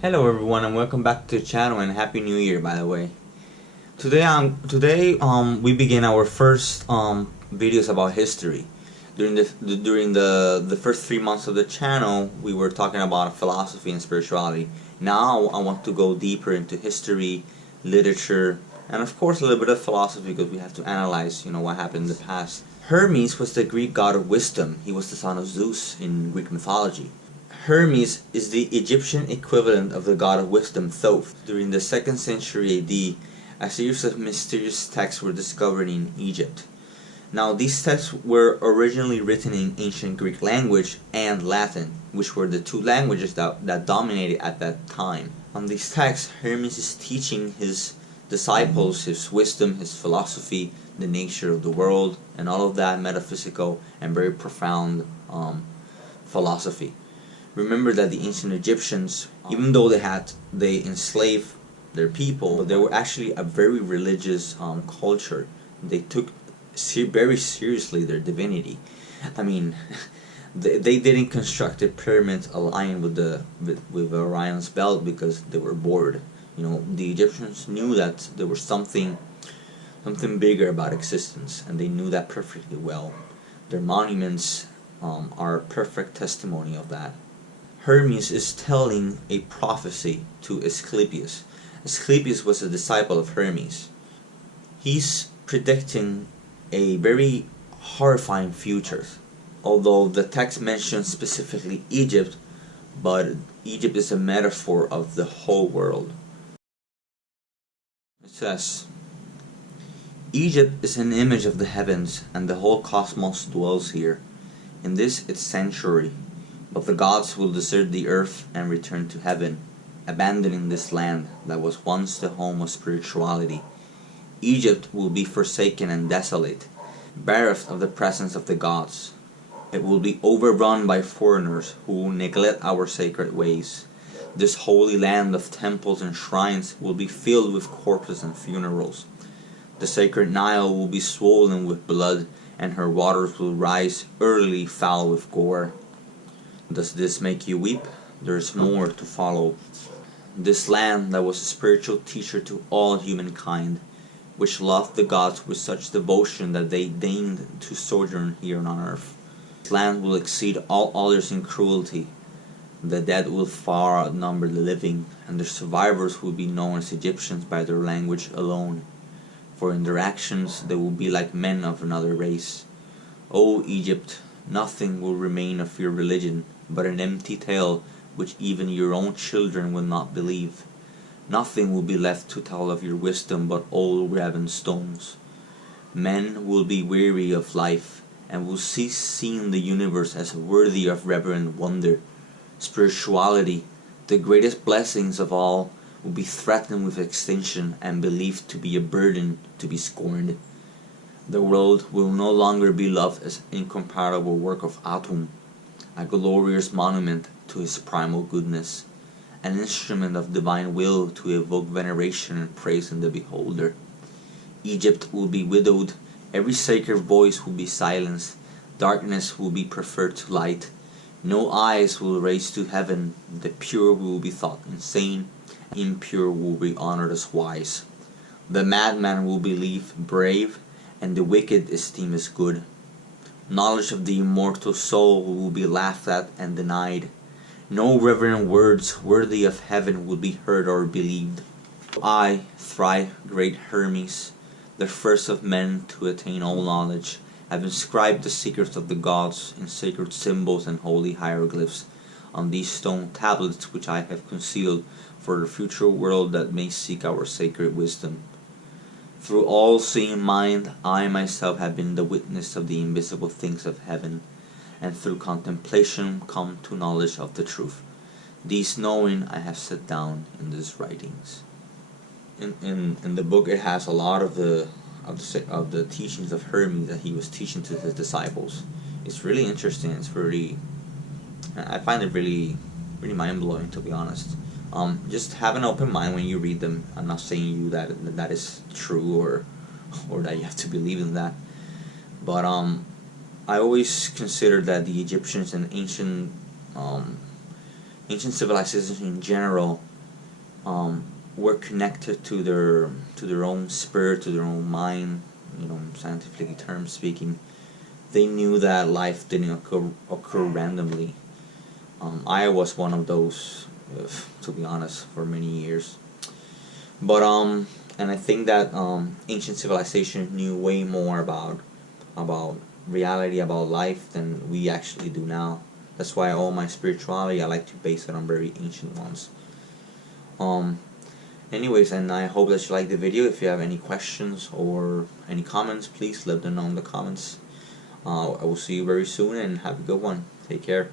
Hello everyone and welcome back to the channel and Happy New Year, by the way. Today we begin our first videos about history. During the first 3 months of the channel we were talking about philosophy and spirituality. Now I want to go deeper into history, literature, and of course a little bit of philosophy because we have to analyze, what happened in the past. Hermes was the Greek god of wisdom. He was the son of Zeus in Greek mythology. Hermes is the Egyptian equivalent of the god of wisdom Thoth. During the 2nd century AD, a series of mysterious texts were discovered in Egypt. Now, these texts were originally written in ancient Greek language and Latin, which were the two languages that dominated at that time. On these texts, Hermes is teaching his disciples his wisdom, his philosophy, the nature of the world, and all of that metaphysical and very profound philosophy. Remember that the ancient Egyptians, even though they enslaved their people, they were actually a very religious culture. They took very seriously their divinity. I mean, they didn't construct the pyramids aligned with Orion's belt because they were bored. The Egyptians knew that there was something bigger about existence, and they knew that perfectly well. Their monuments are a perfect testimony of that. Hermes is telling a prophecy to Asclepius. Asclepius was a disciple of Hermes. He's predicting a very horrifying future, although the text mentions specifically Egypt, but Egypt is a metaphor of the whole world. It says, Egypt is an image of the heavens, and the whole cosmos dwells here. In this its sanctuary, but the gods will desert the earth and return to heaven, abandoning this land that was once the home of spirituality. Egypt will be forsaken and desolate, bereft of the presence of the gods. It will be overrun by foreigners who neglect our sacred ways. This holy land of temples and shrines will be filled with corpses and funerals. The sacred Nile will be swollen with blood, and her waters will rise early foul with gore. Does this make you weep? There is more to follow. This land that was a spiritual teacher to all humankind, which loved the gods with such devotion that they deigned to sojourn here on earth. This land will exceed all others in cruelty. The dead will far outnumber the living, and the survivors will be known as Egyptians by their language alone. For in their actions they will be like men of another race. O Egypt, nothing will remain of your religion but an empty tale which even your own children will not believe. Nothing will be left to tell of your wisdom but old graven stones. Men will be weary of life and will cease seeing the universe as worthy of reverent wonder. Spirituality, the greatest blessings of all, will be threatened with extinction and believed to be a burden to be scorned. The world will no longer be loved as an incomparable work of Atum, a glorious monument to his primal goodness, an instrument of divine will to evoke veneration and praise in the beholder. Egypt will be widowed, every sacred voice will be silenced, darkness will be preferred to light, no eyes will raise to heaven, the pure will be thought insane, impure will be honored as wise. The madman will believe brave, and the wicked esteem as good. Knowledge of the immortal soul will be laughed at and denied. No reverent words worthy of heaven will be heard or believed. I, thrice great Hermes, the first of men to attain all knowledge, have inscribed the secrets of the gods in sacred symbols and holy hieroglyphs on these stone tablets which I have concealed for the future world that may seek our sacred wisdom. Through all-seeing mind, I myself have been the witness of the invisible things of heaven, and through contemplation come to knowledge of the truth. These knowing I have set down in these writings. In the book, it has a lot of the teachings of Hermes that he was teaching to his disciples. It's really interesting. I find it really mind blowing, to be honest. Just have an open mind when you read them. I'm not saying you that is true or that you have to believe in that, but I always consider that the Egyptians and ancient ancient civilizations in general were connected to their own spirit, to their own mind. Scientifically terms speaking, they knew that life didn't occur randomly. I was one of those, to be honest, for many years. But and I think that ancient civilization knew way more about reality, about life than we actually do now. That's why all my spirituality I like to base it on very ancient ones. Um, Anyways, and I hope that you like the video. If you have any questions or any comments, please let them know in the comments. I will see you very soon, and have a good one. Take care.